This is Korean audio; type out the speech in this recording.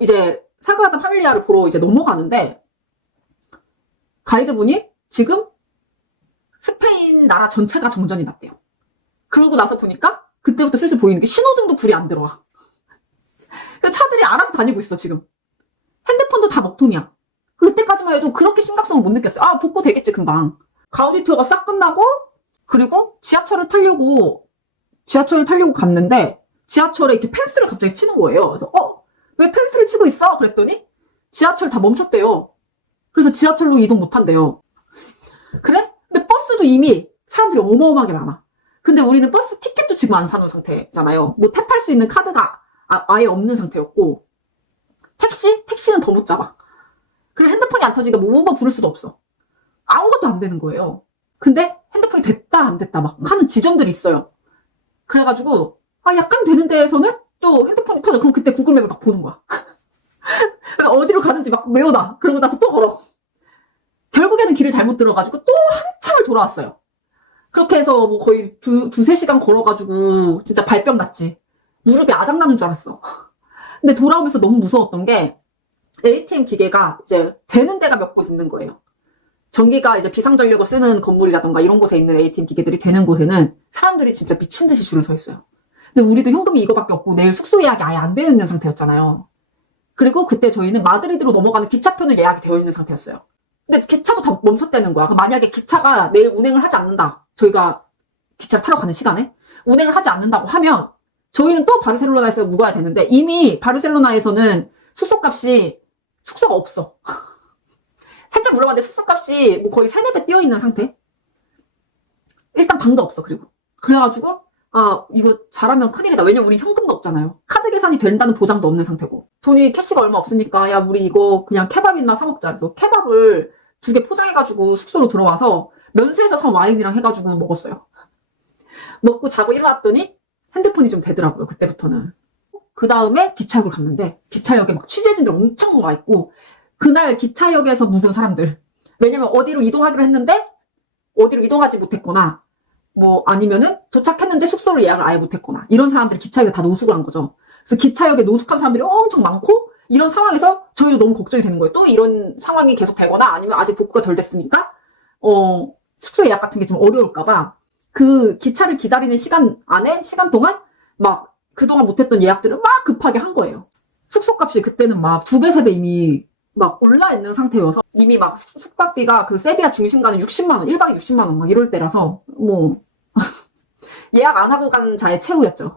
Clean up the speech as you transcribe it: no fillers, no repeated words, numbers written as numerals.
이제 사그라다 파밀리아를 보러 이제 넘어가는데 가이드분이 지금 스페인 나라 전체가 정전이 났대요. 그러고 나서 보니까 그때부터 슬슬 보이는 게 신호등도 불이 안 들어와. 차들이 알아서 다니고 있어 지금. 핸드폰도 다 먹통이야. 그때까지만 해도 그렇게 심각성을 못 느꼈어요. 아, 복구 되겠지 금방. 가우디 투어가 싹 끝나고 그리고 지하철을 타려고 갔는데 지하철에 이렇게 펜스를 갑자기 치는 거예요. 그래서 왜 펜스를 치고 있어? 그랬더니 지하철 다 멈췄대요. 그래서 지하철로 이동 못 한대요. 그래? 근데 버스도 이미 사람들이 어마어마하게 많아. 근데 우리는 버스 티켓도 지금 안 사놓은 상태잖아요. 뭐 탭할 수 있는 카드가 아예 없는 상태였고 택시는 더 못 잡아. 그리고 핸드폰이 안 터지니까 뭐 우버 부를 수도 없어. 아무것도 안 되는 거예요. 근데 핸드폰이 됐다 안 됐다 막 하는 지점들이 있어요. 그래가지고 약간 되는 데에서는 또 핸드폰이 터져. 그럼 그때 구글맵을 막 보는 거야. 어디로 가는지 막 외워놔. 그러고 나서 또 걸어. 결국에는 길을 잘못 들어가지고 또 한참을 돌아왔어요. 그렇게 해서 뭐 거의 두세 시간 걸어가지고 진짜 발병 났지. 무릎이 아작나는 줄 알았어. 근데 돌아오면서 너무 무서웠던 게 ATM 기계가 이제 되는 데가 몇 곳 있는 거예요. 전기가 이제 비상전력을 쓰는 건물이라던가 이런 곳에 있는 ATM 기계들이 되는 곳에는 사람들이 진짜 미친 듯이 줄을 서 있어요. 근데 우리도 현금이 이거밖에 없고 내일 숙소 예약이 아예 안 되어 있는 상태였잖아요. 그리고 그때 저희는 마드리드로 넘어가는 기차표는 예약이 되어 있는 상태였어요. 근데 기차도 다 멈췄다는 거야. 만약에 기차가 내일 운행을 하지 않는다. 저희가 기차를 타러 가는 시간에 운행을 하지 않는다고 하면 저희는 또 바르셀로나에서 묵어야 되는데 이미 바르셀로나에서는 숙소가 없어. 살짝 물어봤는데 숙소값이 뭐 거의 3-4배 뛰어있는 상태. 일단 방도 없어. 그래가지고 이거 잘하면 큰일이다. 왜냐면 우리 현금도 없잖아요. 카드 계산이 된다는 보장도 없는 상태고 돈이 캐시가 얼마 없으니까 야 우리 이거 그냥 케밥이나 사 먹자. 그래서 케밥을 2개 포장해가지고 숙소로 들어와서 면세에서 산 와인이랑 해가지고 먹었어요. 먹고 자고 일어났더니 핸드폰이 좀 되더라고요. 그때부터는. 그 다음에 기차역을 갔는데 기차역에 막 취재진들 엄청 와 있고 그날 기차역에서 묵은 사람들. 왜냐면 어디로 이동하기로 했는데 어디로 이동하지 못했거나 뭐 아니면은 도착했는데 숙소를 예약을 아예 못했거나 이런 사람들이 기차역에 다 노숙을 한 거죠. 그래서 기차역에 노숙한 사람들이 엄청 많고 이런 상황에서 저희도 너무 걱정이 되는 거예요. 또 이런 상황이 계속 되거나 아니면 아직 복구가 덜 됐으니까 숙소 예약 같은 게 좀 어려울까봐 그 기차를 기다리는 시간 동안 막 그동안 못했던 예약들을 막 급하게 한 거예요. 숙소값이 그때는 막 2배, 3배 이미 막 올라 있는 상태여서 이미 막 숙박비가 그 세비야 중심가는 60만 원, 1박에 60만 원 막 이럴 때라서 뭐 예약 안 하고 간 자의 최후였죠.